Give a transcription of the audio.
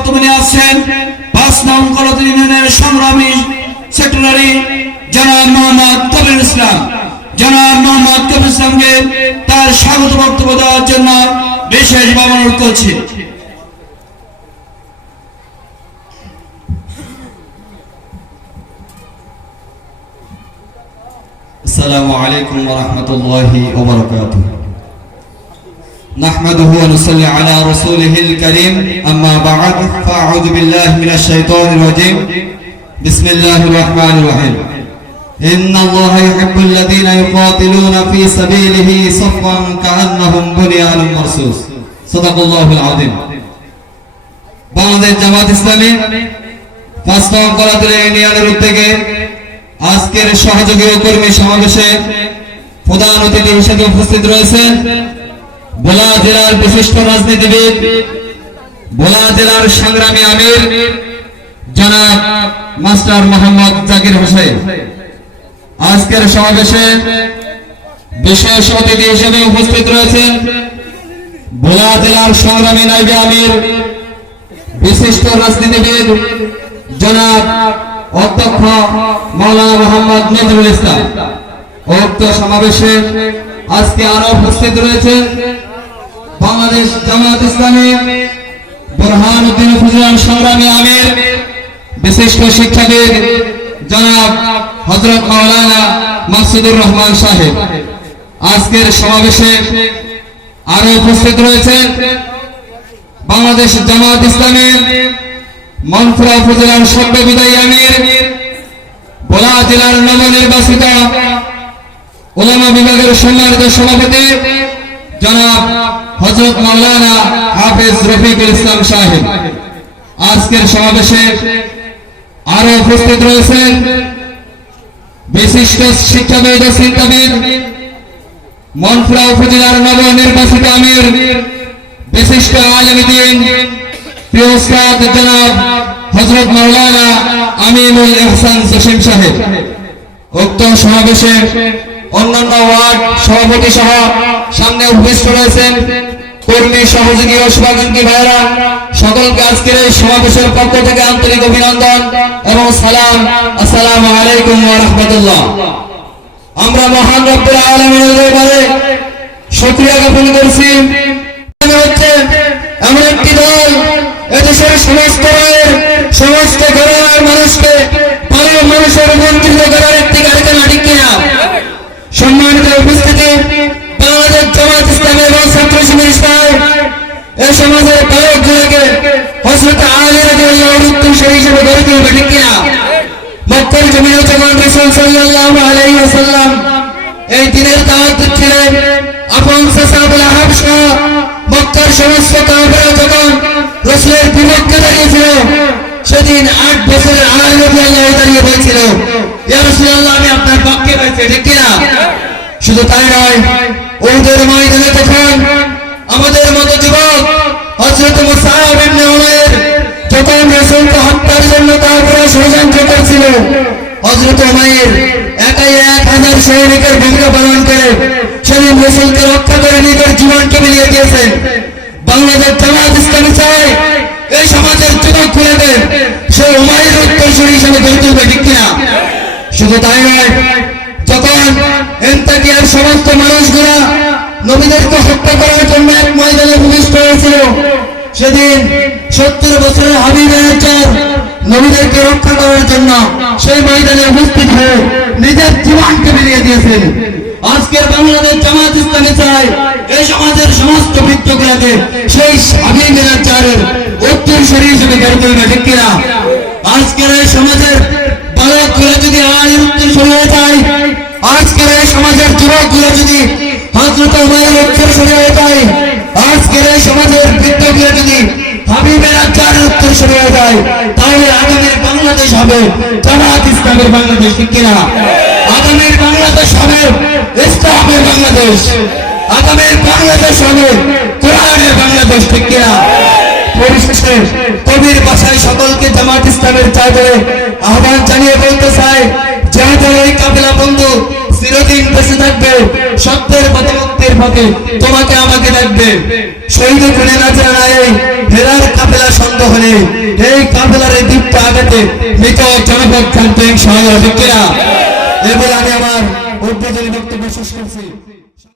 বক্তব্য নিয়ে আসছেন 5 নং কলাতলী ইউনিয়নের সংগ্রামী সেক্রেটারি জনাব মোহাম্মদ কবির ইসলাম। জনাব মোহাম্মদ কবির ইসলামকে তার স্বাগত বক্তব্য দেওয়ার জন্য বিশেষভাবে অনুরোধ করছি। السلام عليكم ورحمة الله وبركاته. نحمده ونصلي على رسوله الكريم. أما بعد فأعوذ بالله من الشيطان الرجيم. بسم الله الرحمن الرحيم. إن الله يحب الذين يقاتلون في سبيله صفا كأنهم بنيان مرصوص. صدق الله العظيم. বাংলাদেশ জামাত ইসলামী 5 নং কলাতলী ইউনিয়নের উদ্যোগে আজকের সহযোগী ও কর্মী সমাবেশে প্রধান অতিথি হিসেবে উপস্থিত রয়েছেন ভোলা জেলার বিশিষ্ট রাজনীতিবিদ, ভোলা জেলার সংগ্রামী আমির জনাব মাস্টার মোহাম্মদ জাকির হোসেন। আজকের সমাবেশে বিশেষ অতিথি হিসেবে উপস্থিত রয়েছেন ভোলা জেলার সংগ্রামী নায়েবে আমির, বিশিষ্ট রাজনীতিবিদ জনাব অধ্যক্ষ মাওলানা মোহাম্মদ নজরুল ইসলাম। উক্ত সমাবেশে আজকে আরো উপস্থিত রয়েছেন বাংলাদেশ জামাত ইসলামী বুরহানুদ্দিন উপজেলার সংগ্রামী আমির, বিশিষ্ট শিক্ষাবিদ জনাব হযরত মাওলানা মাসুদুর রহমান সাহেব। আজকের সমাবেশে আরো উপস্থিত রয়েছেন বাংলাদেশ জামাত ইসলামী মনপুরা উপজেলার সদ্য বিদায়ী আমির, ভোলা জেলার নবনির্বাচিত উলামা বিভাগের সম্মানিত সভাপতি জনাব হযরত মাওলানা হাফেজ রফিকুল ইসলাম সাহেব। আজকের সমাবেশে আরো উপস্থিত রয়েছেন বিশিষ্ট শিক্ষাবিদ ও চিন্তাবিদ মনপুরা উপজেলার নবনির্বাচিত আমির, বিশিষ্ট আলেম দ্বীন প্রিয় উস্তাদ জনাব হযরত মাওলানা আমিনুল ইহসান জসিম সাহেব। উক্ত সমাবেশে অন্যান্য ওয়ার্ড সভাপতি সহ সামনে উপস্থিত রয়েছেন কর্মী সহযোগী ও শুভাকাঙ্ক্ষী ভাইরা। সকলকে আজকের এই সমাবেশের পক্ষ থেকে আন্তরিক অভিনন্দন এবং সালাম। আসসালামু আলাইকুম ওয়া রাহমাতুল্লাহ। আমরা মহান রব্বুল আলামিনের দরবারে শুকরিয়া জ্ঞাপন করছি। এমন একটি দল এদেশের সমস্ত রায়ের সমস্ত ঘরের মানুষকে পাড়ার মানুষের বঞ্চিত করার একটি কারখানা, ঠিক কিনা? সম্মানিত উপস্থিতি, বাংলাদেশ জামাত ইসলামী এবং ছাত্র শিবির ইসলাম এই সমাজের পালক গুলোকে হযরত আলী রাদিয়াল্লাহু উত্তরসূরি হিসেবে গড়ে তুলবে, ঠিক কিনা? মক্কার জমিনে যখন রাসূল সাল্লাল্লাহু আলাইহি ওয়াসাল্লাম এই দিনের দাওয়াত দিচ্ছিলেন, আপন চাচা আবু লাহাব সহ মক্কার সমস্ত কাফেররা যখন রাসূলের বিপক্ষে দাঁড়িয়েছিল, সেদিন 8 বছরের আলী রাদিয়াল্লাহু দাঁড়িয়ে বলেছিল, ইয়া রাসূলুল্লাহ, আমি আপনার পক্ষে রয়েছি, ঠিক কিনা? শুধু তাই নয়, উহুদের ময়দানে তখন আমাদের মতো যুবক হযরত মুসআব ইবনে উমাইর যখন রাসূলকে হত্যার জন্য কাফেররা ষড়যন্ত্র করছিল, হযরত উমাইর একাই 1000 সৈনিকের ভূমিকা পালন করে সেদিন রাসূলকে রক্ষা করে নিজের জীবনকে বিলিয়ে দিয়েছেন। বাংলাদেশ জামাত ইসলামী চায় এই সমাজের যুবক গুলোকে সেই উমাইর উত্তরসূরি হিসেবে গড়ে তুলবে, ঠিক কিনা? শুধু তাই নয়, যখন এন্তাকিয়ার সমস্ত মানুষগুলা নবীদেরকে হত্যা করার জন্য এক ময়দানে ভূমিষ্ঠ হয়েছিল, সেদিন 70 বছরের হাবিবের চার নবীদেরকে রক্ষা করার জন্য সেই ময়দানে উপস্থিত হয়ে নিজের জীবনকে বিলিয়ে দিয়েছেন। আজকের বাংলাদেশ জামাত ইসলামী চায় এই সমাজের সমস্ত বৃত্তগুলোকে সেই হাবিবের চারের উত্তরসূরি হিসেবে গড়ে তুলবে, ঠিক কিনা? আজকের এই সমাজের বালকগুলো যদি আলীর উত্তরসূরি হয়ে যায়, আজকের এই সমাজের যুবকগুলো যদি হযরত উমাইরের উত্তরসূরি হয়ে যায়, আজকের এই সমাজের বৃত্তগুলো যদি হাবিবের চারের উত্তরসূরি হয়ে যায়, তাহলে আগামীর বাংলাদেশ হবে জামাত ইসলামের বাংলাদেশ, ঠিক কিনা? আগামীর বাংলাদেশ হবে ইসলামের বাংলাদেশ, আগামীর বাংলাদেশ হবে কোরআনের বাংলাদেশ, ঠিক কিনা? পরিশেষে কবির ভাষায় সকলকে জামাত ইসলামের চাদরে আহ্বান জানিয়ে বলতে চাই, যাদের এই কাফেলা বন্ধু চিরদিন বেঁচে থাকবে, সত্যের পথে মুক্তির পথে তোমাকে আমাকে দেখবে। শহীদ খুনে না জানায় হেরার কাফেলা আক্রান্ত হলে এই কাফেলার এই দীপ্ত আঘাতে মৃত জনপদ ক্রান্ত ইনশাআল্লাহ ঠিক কিনা? এরপরে আমি আমার উদ্বোধনী বক্তব্য শেষ করছি।